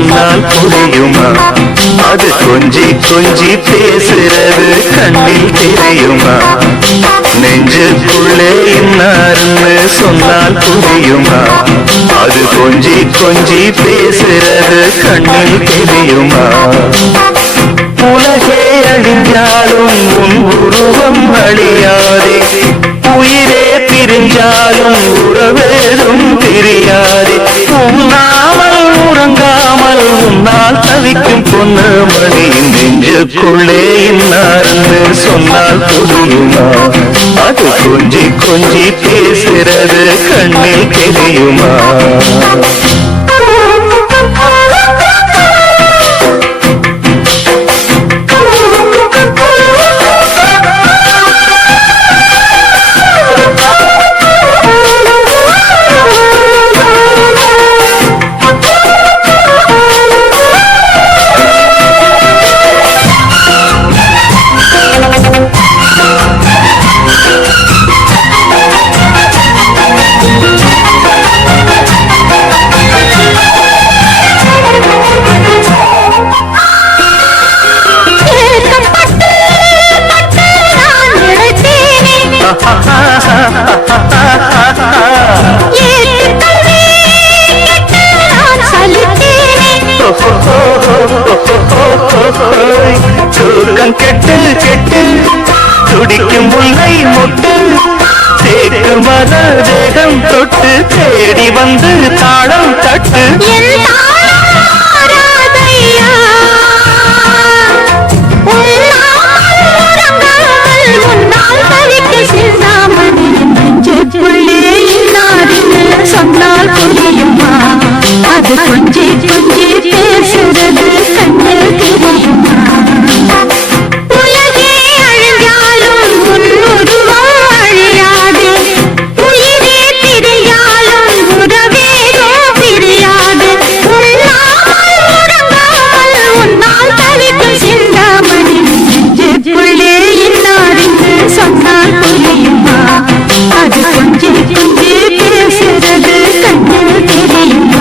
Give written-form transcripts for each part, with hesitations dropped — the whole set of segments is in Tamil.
சொன்னால் புரியுமா? அது கொஞ்சி கொஞ்சி பேசுறது கண்ணில் தெரியுமா? நெஞ்சுக்குள்ளே இன்னார்னு சொன்னால் புரியுமா? அது கொஞ்சி கொஞ்சி பேசுறது கண்ணில் தெரியுமா? உலகே அழிஞ்சாலும் உன் உருவம் அழியாதே, உயிரே பிரிஞ்சாலும் உறவேதும் தெரியாதே. உண்ணாமல் உறங்காமல் உன்னால் தவிக்கும் பொண்ணு மணி நெஞ்சுக்குள்ளே இன்னார்னு சொன்னால் புரியுமா? அது கொஞ்சி கொஞ்சி பேசுறது கண்ணில் தெரியுமா? தூக்கம் கெட்டு கெட்டு துடிக்கும் முல்லை மொட்டு தேக்கு மர தேகம் தொட்டு தேடி வந்து தாளம் தட்டு. சொன்னால் புரியுமா? அது கொஞ்சி கொஞ்சி பேசுறது கண்ணில் தெரியுமா? உலகே அழிஞ்சாலும் உன் உருவம் அழியாது, உயிரே பிரியாலும் உறவேதோ பிரியாது. உண்ணாமல் உறங்காமல் உன்னால் தவிக்கும் சிந்தாமணி நெஞ்சுக்குள்ளே இன்னார்னு சொன்னால் புரியுமா? அது கொஞ்சி கொஞ்சி பேசுறது கண்ணில் தெரியுமா?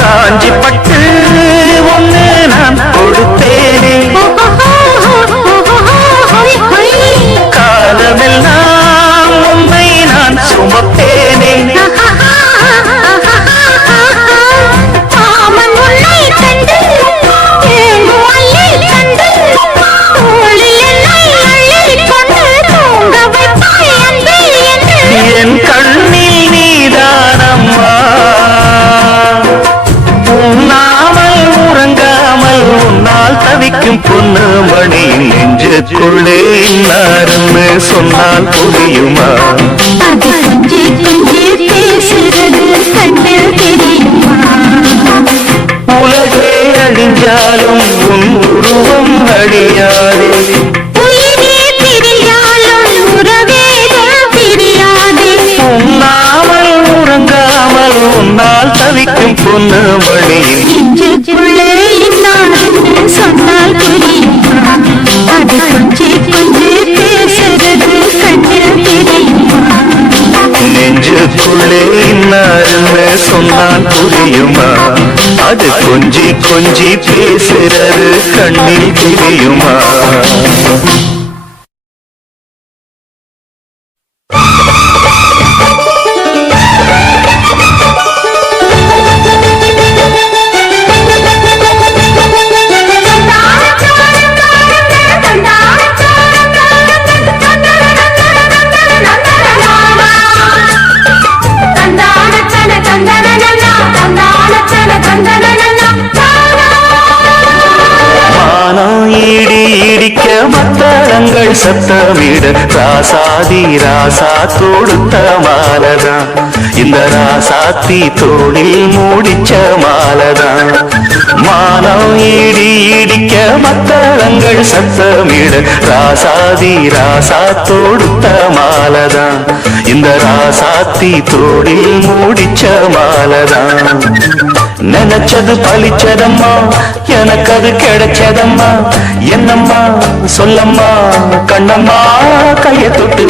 காஞ்சிப்பட்டு ஒன்று நான் கொடுத்தேனே, காலமெல்லாம் உன்னை நான் சுமப்பேனே. என் கண்ணில் நீதானம்மா, உண்ணாமல் உறங்காமல் உன்னால் தவிக்கும் பொண்ணு மணி நெஞ்சுக்குள்ளே இன்னார்னு சொன்னால் புரியுமா? அது கொஞ்சி கொஞ்சி பேசுறது கண்ணில் தெரியுமா? உலகே அழிஞ்சாலும் உன் உருவம் அழியாதே, உயிரே பிரியாலும் உறவேதோ பிரியாதே. உண்ணாமல் உறங்காமல் உன்னால் தவிக்கும் பொண்ணு மணி நெஞ்சுக்குள்ளே இன்னார்னு சொன்னால் புரியுமா? அது கொஞ்சி கொஞ்சி பேசுறது கண்ணில் தெரியுமா? நெஞ்சுக்குள்ளே இன்னார்னு சொன்னால் புரியுமா? அது கொஞ்சி கொஞ்சி பேசுறது கண்ணில் தெரியுமா? கண்கள் சத்தமிட ராசாதி ராசா தொடுத்த மாலதான் இந்த ராசாத்தி தோளில் மூடிச்ச மாலதான் மானம் இடி இடிக்க மத்தளங்கள் சத்தமிட ராசாதி ராசா தொடுத்த மாலதான் இந்த ராசாத்தி தோளில் மூடிச்ச மாலதான் நினைச்சது பழிச்சதம்மா எனக்கு அது கிடைச்சதம்மா என்னம்மா சொல்லம்மா கண்ணம்மா கைய தொட்டு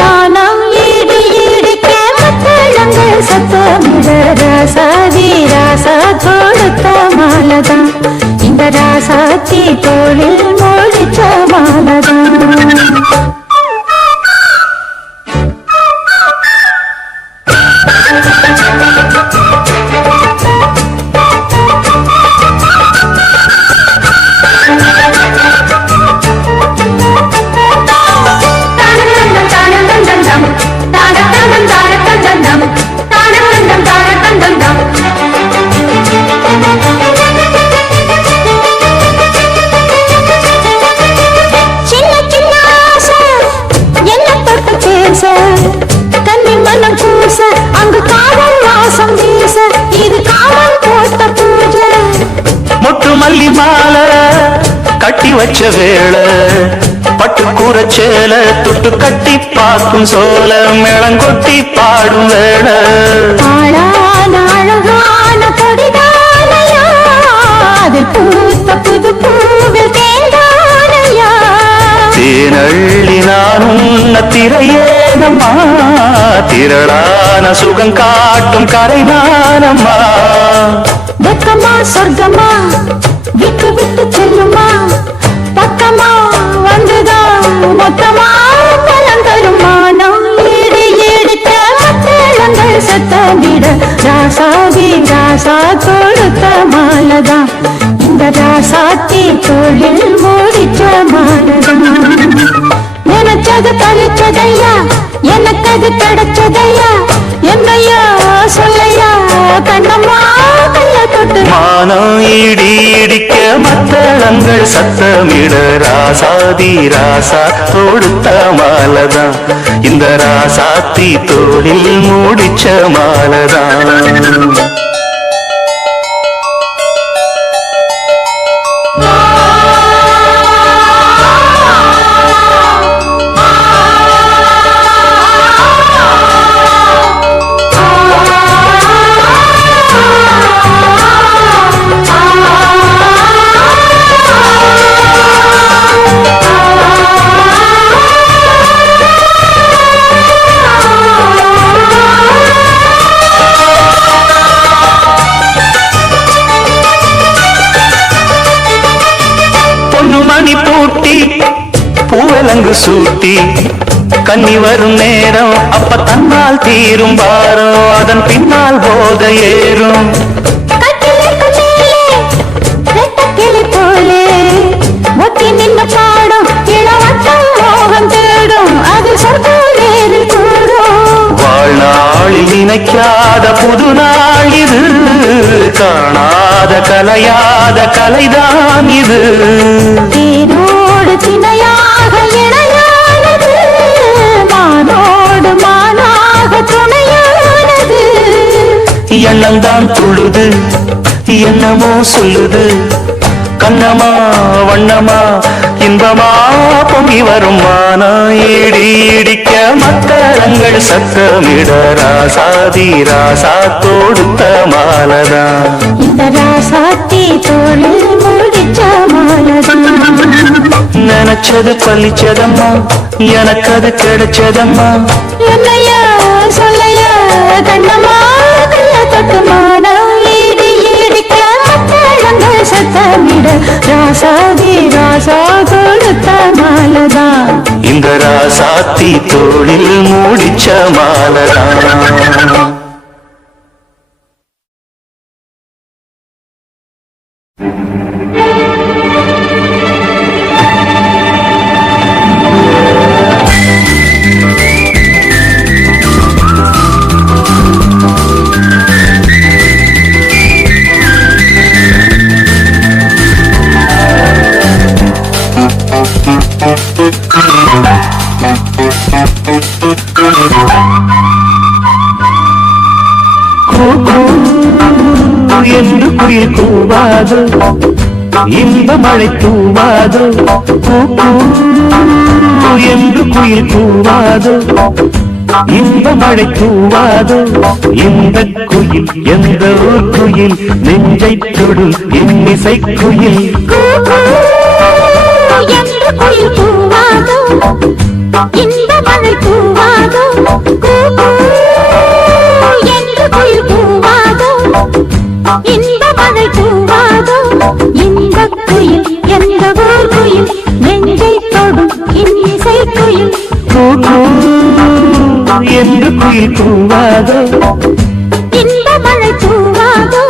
சத்தமிட ராசாதி ராசா தொடுத்த மாலதான் இந்த ராசாத்தி தோளில் மூடிச்ச மாலதான் மல்லி மாலை கட்டி வச்ச வேளை பட்டு கூறச்சேல தொட்டு கட்டி பார்க்கும் சோல மேளங்கொட்டி பாடும் வேளை அழகான கொடிதானையா அதில் பூத்த புது பூவில் தேங்கானையா தேனள்ளி நான் உன்ன திரையேனம்மா திரளான சுகம் காட்டும் கரைதானம்மா வெக்கமா சொர்க்கமா விட்டு விட்டு செல்லுமா பக்கமா வந்துதான் மொத்தமா பலம் தருமா நான் ஈடு எடுத்த மத்தளங்கள் சத்தமிட ராசாதி ராசா தொடுத்த மாலதான் இந்த ராசாத்தி தோளில் மூடிச்ச மாலதான் நினைச்சது பழிச்சதையா எனக்கு அது கிடைச்சதையா என்னையா சொல்லையா கண்ணம்மா மானம் இடி இடிக்க மத்தளங்கள் சத்தமிட ராசாதி ராசா தொடுத்த மாலதான் இந்த ராசாத்தி தோளில் மூடிச்ச மாலதான் மணி பூட்டி பூவலங்கு சூட்டி கன்னி வரும் நேரம் அப்ப தன்னால் தீரும் பாரம் அதன் பின்னால் போத ஏறும் வாழ்நாளில் நினைக்காத புது நாள் இது காணாத கலையாத கலைதான் இது தேனோடு திணையாக இணையானது மானோடு மானாக துணையானது எண்ணம்தான் துழுது என்னமோ சொல்லுது கண்ணமா வண்ணமா இன்பமா பொங்கி வரும் மானா இடி இடிக்க மத்தளங்கள் சத்தமிட ராசாதி ராசா தொடுத்த மாலதான் இந்த ராசாத்தி தோளில் மூடிச்ச மாலதான் நினைச்சது பழிச்சதம்மா எனக்கு அது கிடைச்சதம்மா என்னையா சொல்லையா கண்ணம்மா கைய தொட்டுமானா ஈடு ஈடிக்க மத்தளங்கள் சத்தமிட ராசாதி ராசா தொடுத்த மாலதான் இந்த ராசாத்தி தோளில் மூடிச்ச மாலதான் குயில் கூவாதோ இன்ப மழை தூவாதோ கூ என்று குயில் கூவாதோ இன்ப மழை தூவாதோ இந்த குயில் எந்த ஊர் குயில் நெஞ்சை தொடும் இன்னிசை குயில் என்று குயில் கூவாதோ இன்ப மழை தூவாதோ என்று குயில் கூவாதோ இன்ப மழை தூவாதோ இந்த குயில் எந்த ஊர் குயில் நெஞ்சை தொடும் இன்னிசை குயில் என்று குயில் கூவாதோ இன்ப மழை தூவாதோ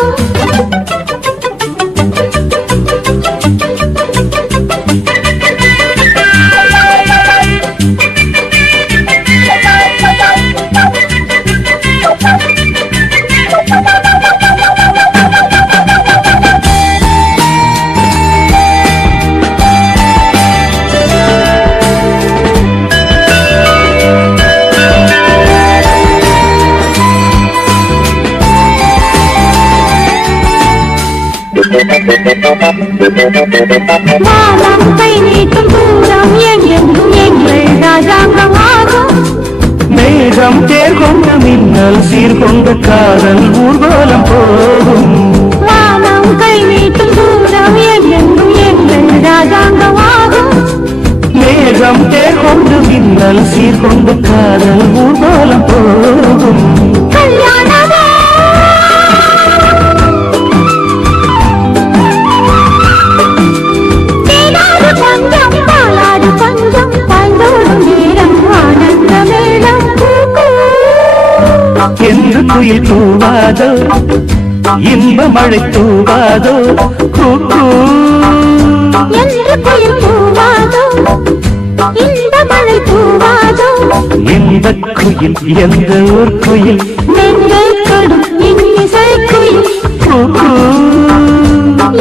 வானம் கை நீட்டும் தூரம் எங்கெங்கும் எங்கள் ராஜாங்கமாகும் மேகம் தேர் கொண்ட மின்னல் சீர்கொண்ட காதல் ஊர்வலம் போகும் வானம் கை நீட்டும் தூரம் எங்கெங்கும் எங்கள் ராஜாங்கமாகும் மேகம் தேர் கொண்ட மின்னல் சீர்கொண்ட காதல் ஊர்வலம் போகும் கல்யாணமா பஞ்சம் பாலாடு பஞ்சம் பாய்ந்தோடும் நேரம் ஆனந்த மேளம் என்று குயில் கூவாதோ இன்ப மழை தூவாதோ கூ என்று குயில் கூவாதோ இன்ப மழை தூவாதோ இந்த குயில் எந்த ஊர் குயில் நெஞ்சை தொடும் இன்னிசை குயில்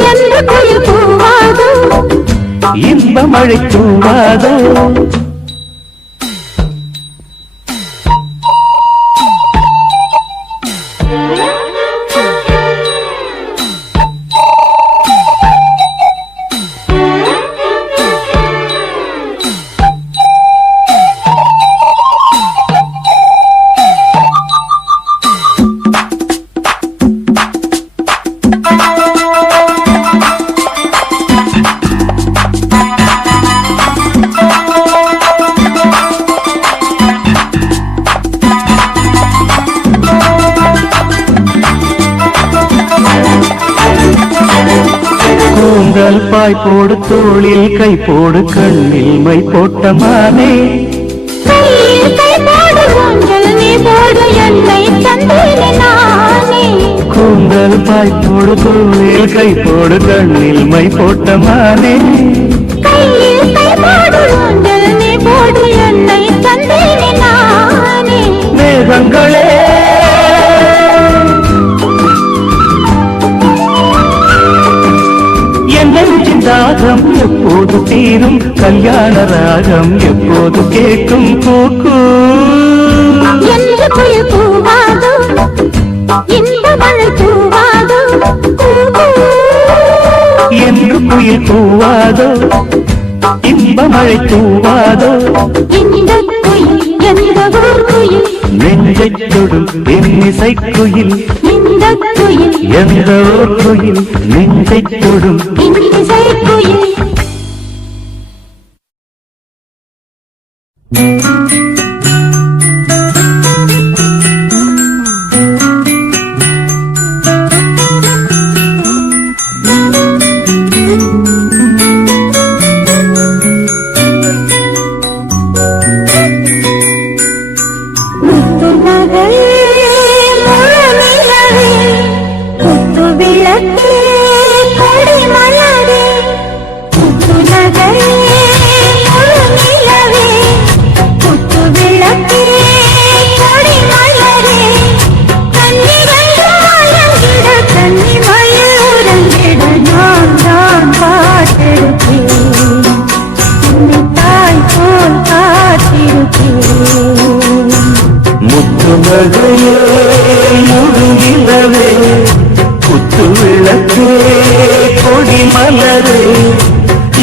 என்று குயில் கூவாதோ இன்ப மழை தூவாதோ கூந்தல் பாய் போடு தோளில் கை போடு கண்ணில் மை போட்ட மானே கையில் கை போடு ஊஞ்சல் நீ போடு என்னை தந்தேனே நானே கூந்தல் பாய் போடு தோளில் கை போடு கண்ணில் மை போட்ட மானே கையில் கை போடு ஊஞ்சல் நீ போடு என்னை தந்தேனே நானே மேகங்களே தாகம் எப்போது தீரும் கல்யாண ராகம் எப்போது கேட்கும் கூக்கு என்று குயில் கூவாதோ இன்ப மழை தூவாதோ என்று குயில் கூவாதோ இன்ப மழை தூவாதோ இந்த குயில் எந்த ஊர் குயில் நெஞ்சை தொடும் இன்னிசை குயில் இந்த குயில் எந்த ஊர் குயில் நெஞ்சை தொடும் இன்னிசை குயில் முத்துமகையே முழுகிலவே குத்து விளக்கு விளக்கே கொடி மலரே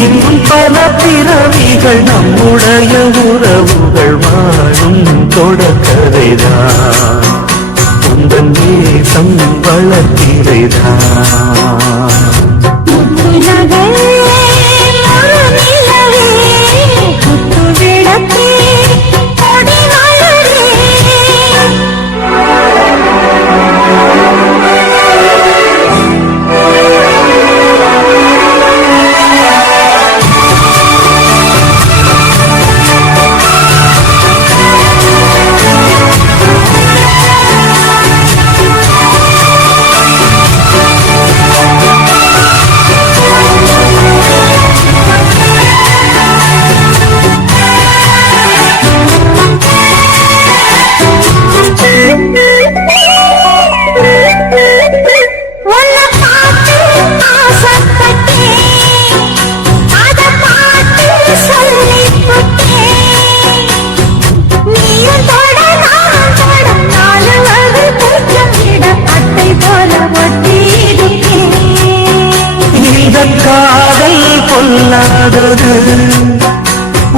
இன்னும் பல பிறவிகள் நம்முடைய உறவுகள் வாழும் தொடக்கதைதான் உந்தன் தேசம் வளர்த்திரைதான்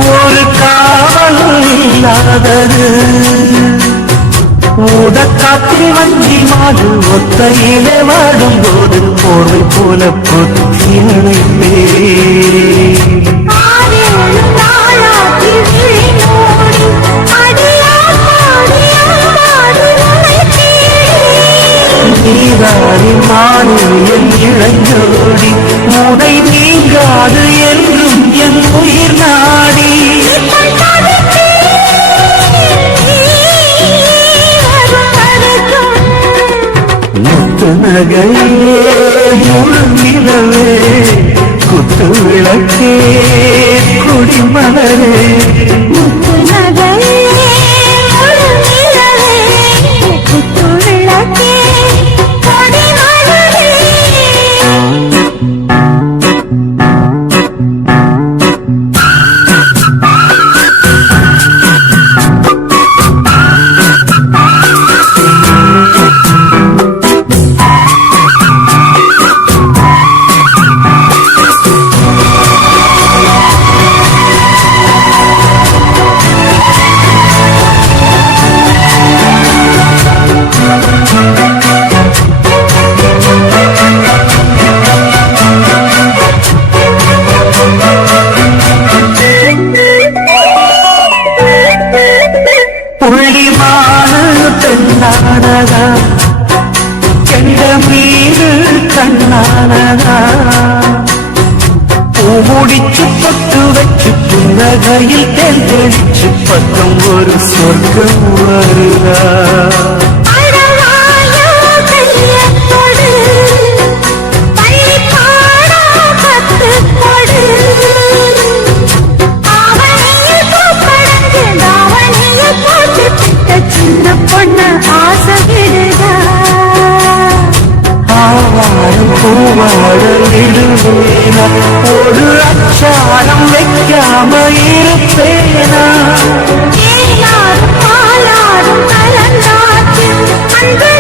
ஒரு காவல் இல்லாதது ஊதக்காற்றில் வஞ்சி மாடு ஒத்தையிலே வாடும்போது போர்வை போல பொத்தி அணைப்பே நீராடி மாடு என் இளைஞோடி முனை நீங்காது என்றும் என் உயிர் நாடி முத்து நகையே முழு நிலவே குத்து விளக்கே குடிமலரே முத்து நகையே முழு நிலவே குத்து விளக்கே கொடிமலரே கண்ணானதா கண்ட மீது கண்ணானதா பூமுடிச்சு பொட்டு வச்சு புன்னகையில் தெளிச்சு பக்கம் ஒரு சொர்க்கம் வருதா ஒரு அச்சாரம் வைக்காம இருப்பேனா பாலாடும் கலந்தாச்சு அன்பு